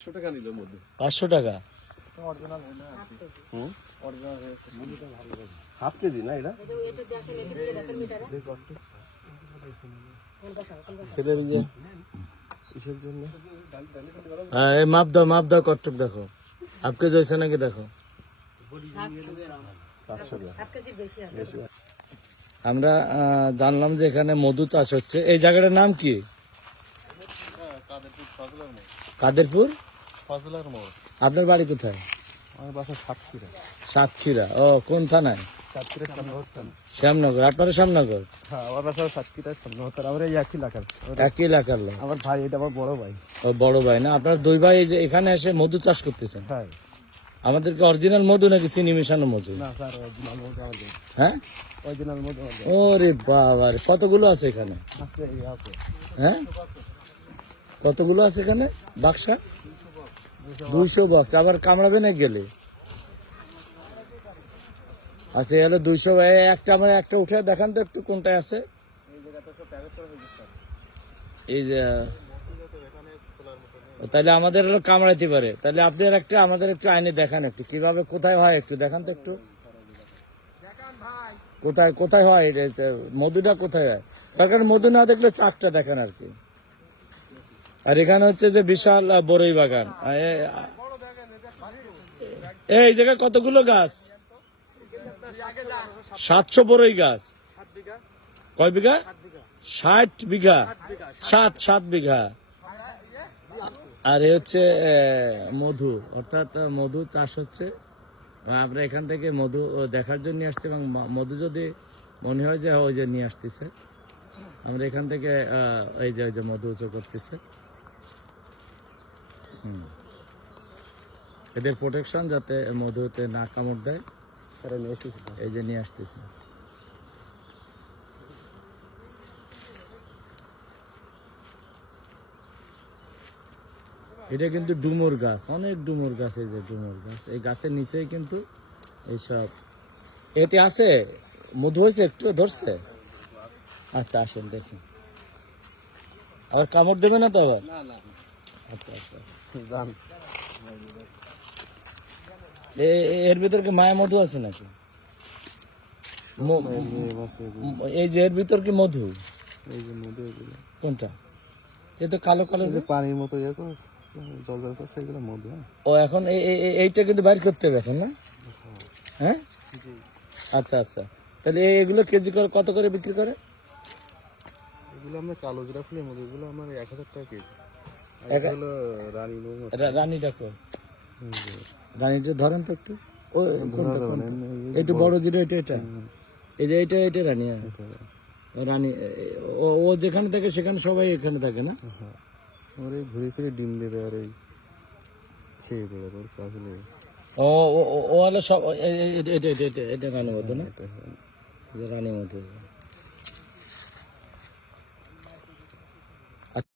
500 টাকা half KG না এটা হ্যাঁ, মাপ দাও কটক দেখো হাফ কেজি হয়েছে নাকি দেখো। আমরা জানলাম যে এখানে মধু চাষ হচ্ছে। এই জায়গাটার নাম কি? কাদেরপুর ফজলার মোড়। আপনার বাড়ি কোথায়? আমার বাসা সাতক্ষীরা। সাতক্ষীরা। ও, কোন থানায়? সাতক্ষীরা শ্যামনগর থানা। শ্যামনগর। আপনারা শ্যামনগর? হ্যাঁ, আমার বাসা সাতক্ষীরা শ্যামনগর। আমরা এই একই এলাকার। একই এলাকার লোক। আমার ভাই, এটা আমার বড় ভাই। ও, বড় ভাই না? আপনারা দুই ভাই এই যে এখানে এসে মধু চাষ করতেছেন? হ্যাঁ। আমাদেরকে অরিজিনাল মধু নাকি চিনি মিশানো মধু? না স্যার, অরিজিনাল মধু আমাদের। হ্যাঁ, অরিজিনাল মধু আমাদের। ওরে বাবা, কতগুলো আছে এখানে? আছে এই আছে। হ্যাঁ, কতগুলো আছে এখানে বাক্সা? 200 বাক্স। আবার কামড়াবে না গেলে? আচ্ছা, এলো 200। একটা আমরা একটা উঠে দেখান তো একটু কোনটায় আছে। এই যে তাহলে আমাদের হলো কামড়াইতে পারে। তাহলে আপনার একটা আমাদের একটু আইনে দেখান, একটু কিভাবে কোথায় হয় একটু দেখান তো একটু। কোথায় কোথায় হয় মধুটা কোথায় হয়? দরকার মধু না দেখলে চাকটা দেখেন আর কি। আর এখানে হচ্ছে যে বিশাল বড়ই বাগান। এই জায়গায় কতগুলো গাছ? 700 বড়ই গাছ। কয় বিঘা? 60 বিঘা। 7 বিঘা। আর এ হচ্ছে মধু, অর্থাৎ মধু চাষ হচ্ছে। আমরা এখান থেকে মধু দেখার জন্য আসছি এবং মধু যদি মনে হয় যে ওই যে নিয়ে আসতেছে, আমরা এখান থেকে এই যে মধু উঁচু করতেছে। এদের প্রোটেকশন যাতে মধুতে না কামড় দেয়, এই যে নিয়ে আসতেছে। এটা কিন্তু ডুমুর গাছ, অনেক ডুমুর গাছ। এই যে ডুমুর গাছ, এই গাছের নিচেই কিন্তু এইসব। এতে আছে মধু হয়েছে, একটু ধরছে? আচ্ছা, আসেন দেখুন। আবার কামড় দেবে না তো আবার? আচ্ছা আচ্ছা, এর ভিতর কি মায়া মধু আছে নাকি? এই যে এর ভিতর কি মধু? এই যে মধু, কোনটা? এ তো কালো কালো যে পানির মতো ইয়ে করে জল জল করছে, এগুলো মধু। ও, এখন এইটা কিন্তু বাইর করতে হবে এখন, না? হ্যাঁ, আচ্ছা আচ্ছা। তাহলে এগুলো কেজি করে কত করে বিক্রি করে? এগুলো আমরা কালো জিরা ফুলের মধু, এগুলো আমার 1000 টাকা কেজি। রানীটা কো, রানীটা ধরেন তো একটু। ও, একটু বড় জিরা, এটা এই যে এটা রানী। রানী ও যেখানে থাকে সেখানে সবাই এখানে থাকে না? আমার এই ঘুরে ফিরে ডিম দেবে আর এই খেয়ে দেবে ওর কাজ নেই। ও হলো সব এটা রানী মধু না? রানী মধু।